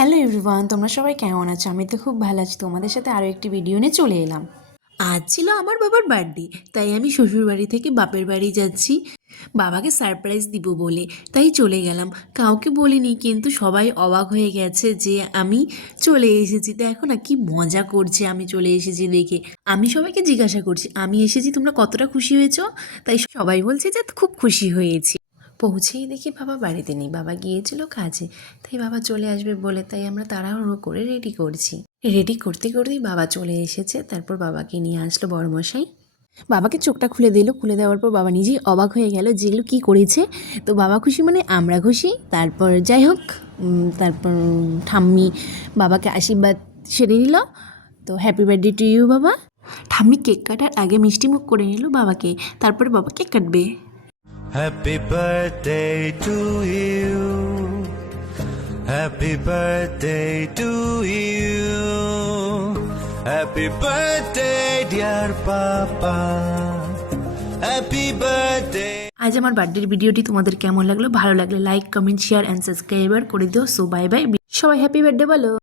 Hello everyone, তোমরা সবাই কেমন আছো? আমি তো খুব ভালো আছি। তোমাদের সাথে আরও একটি ভিডিও নিয়ে চলে এলাম। আজ ছিল আমার বাবার বার্থডে, তাই আমি শ্বশুর বাড়ি থেকে বাপের বাড়ি যাচ্ছি বাবাকে সারপ্রাইজ দিব বলে। তাই চলে গেলাম, কাউকে বলিনি, কিন্তু সবাই অবাক হয়ে গেছে যে আমি চলে এসেছি। তো এখন না কি মজা করছে আমি চলে এসেছি দেখে। আমি সবাইকে জিজ্ঞাসা করছি আমি এসেছি তোমরা কতটা খুশি হয়েছো? তাই সবাই বলছে যে খুব খুশি হয়েছি। পৌঁছেই দেখি বাবা বাড়িতে নেই, বাবা গিয়েছিল কাজে। তাই বাবা চলে আসবে বলে তাই আমরা তাড়াহুড়ো করে রেডি করছি। রেডি করতে করতেই বাবা চলে এসেছে। তারপর বাবাকে নিয়ে আসলো বড়মশাই, বাবাকে চোখটা খুলে দিল। খুলে দেওয়ার পর বাবা নিজেই অবাক হয়ে গেল যেগুলো কী করেছে। তো বাবা খুশি মানে আমরা খুশি। তারপর যাই হোক, তারপর ঠাম্মি বাবাকে আশীর্বাদ সেরে নিল। তো হ্যাপি বার্থডে টু ইউ বাবা। ঠাম্মি কেক কাটার আগে মিষ্টি মুখ করে নিল বাবাকে, তারপরে বাবা কেক কাটবে। Happy birthday to you. Happy birthday to you. Happy birthday dear papa. Happy birthday. আজ আমার বার্থডের ভিডিওটি তোমাদের কেমন লাগলো? ভালো লাগলে like, comment, share and subscriber করে দিও। সো বাই বাই, সবাই হ্যাপি বার্থডে বলো।